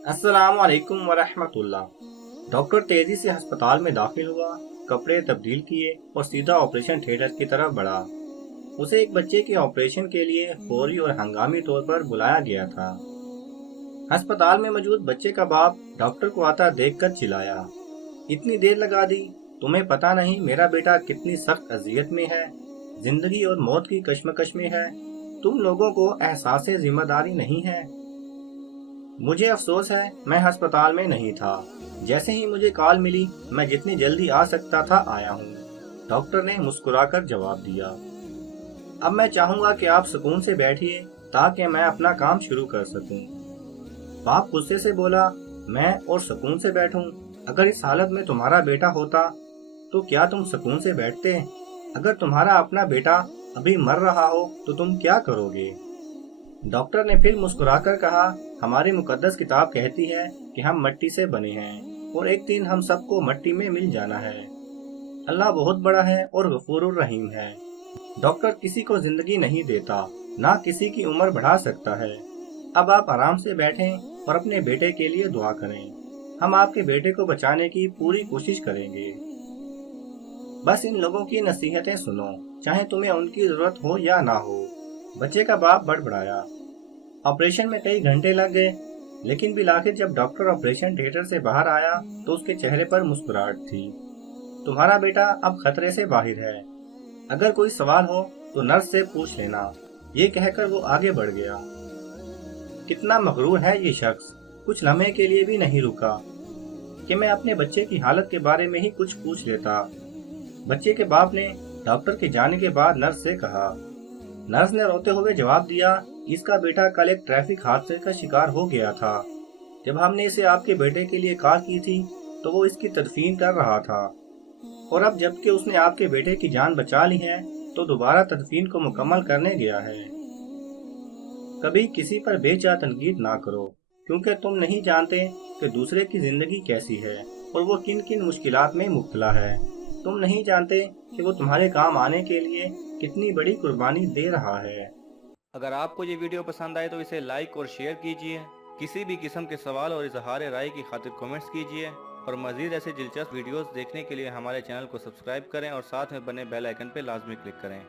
अस्सलामुअलैकुम वरहमतुल्लाह। डॉक्टर तेजी से अस्पताल में दाखिल हुआ, कपड़े तब्दील किए और सीधा ऑपरेशन थिएटर की तरफ बढ़ा। उसे एक बच्चे के ऑपरेशन के लिए फौरी और हंगामी तौर पर बुलाया गया था। अस्पताल में मौजूद बच्चे का बाप डॉक्टर को आता देखकर चिल्लाया, इतनी देर लगा दी, तुम्हें पता नहीं मेरा बेटा कितनी सख्त अजियत में है, जिंदगी और मौत की कश्मकश में है, तुम लोगों को एहसास जिम्मेदारी नहीं है। मुझे अफसोस है मैं अस्पताल में नहीं था। जैसे ही मुझे कॉल मिली मैं जितनी जल्दी आ सकता था आया हूँ, डॉक्टर ने मुस्कुराकर जवाब दिया। अब मैं चाहूंगा कि आप सुकून से बैठिए ताकि मैं अपना काम शुरू कर सकूं। बाप गुस्से से बोला, मैं और सुकून से बैठूं? अगर इस हालत में तुम्हारा बेटा होता तो क्या तुम सुकून से बैठते? अगर तुम्हारा अपना बेटा अभी मर रहा हो तो तुम क्या करोगे? डॉक्टर ने फिर मुस्कुराकर कहा, हमारी मुकद्दस किताब कहती है कि हम मिट्टी से बने हैं और एक दिन हम सबको मिट्टी में मिल जाना है। अल्लाह बहुत बड़ा है और गफूरुर रहीम है। डॉक्टर किसी को जिंदगी नहीं देता, ना किसी की उम्र बढ़ा सकता है। अब आप आराम से बैठें और अपने बेटे के लिए दुआ करें। हम आपके बेटे को बचाने की पूरी कोशिश करेंगे। बस इन लोगों की नसीहतें सुनो, चाहे तुम्हें उनकी जरूरत हो या ना हो। बच्चे का बाप बड़बड़ाया। ऑपरेशन में कई घंटे लग गए, लेकिन बिल आखिर जब डॉक्टर ऑपरेशन थिएटर से बाहर आया तो उसके चेहरे पर मुस्कुराहट थी। तुम्हारा बेटा अब खतरे से बाहर है, अगर कोई सवाल हो तो नर्स से पूछ लेना। ये कहकर वो आगे बढ़ गया। कितना मगरूर है ये शख्स, कुछ लम्हे के लिए भी नहीं रुका कि मैं अपने बच्चे की हालत के बारे में ही कुछ पूछ लेता। बच्चे के बाप ने डॉक्टर के जाने के बाद नर्स से कहा। नर्स ने रोते हुए जवाब दिया, इसका बेटा कल एक ट्रैफिक हादसे का शिकार हो गया था। जब हमने इसे आपके बेटे के लिए कॉल की थी तो वो इसकी तदफीन कर रहा था, और अब जबकि उसने आपके बेटे की जान बचा ली है तो दोबारा तदफीन को मुकम्मल करने गया है। कभी किसी पर बेचा तनकीद ना करो, क्योंकि तुम नहीं जानते कि दूसरे की जिंदगी कैसी है और वो किन किन मुश्किलात में मुब्तला है। तुम नहीं जानते कि वो तुम्हारे काम आने के लिए कितनी बड़ी कुर्बानी दे रहा है। अगर आपको ये वीडियो पसंद आए तो इसे लाइक और शेयर कीजिए। किसी भी किस्म के सवाल और इजहार राय की खातिर कमेंट्स कीजिए और मज़ीद ऐसे दिलचस्प वीडियोस देखने के लिए हमारे चैनल को सब्सक्राइब करें और साथ में बने बेल आइकन पर लाजमी क्लिक करें।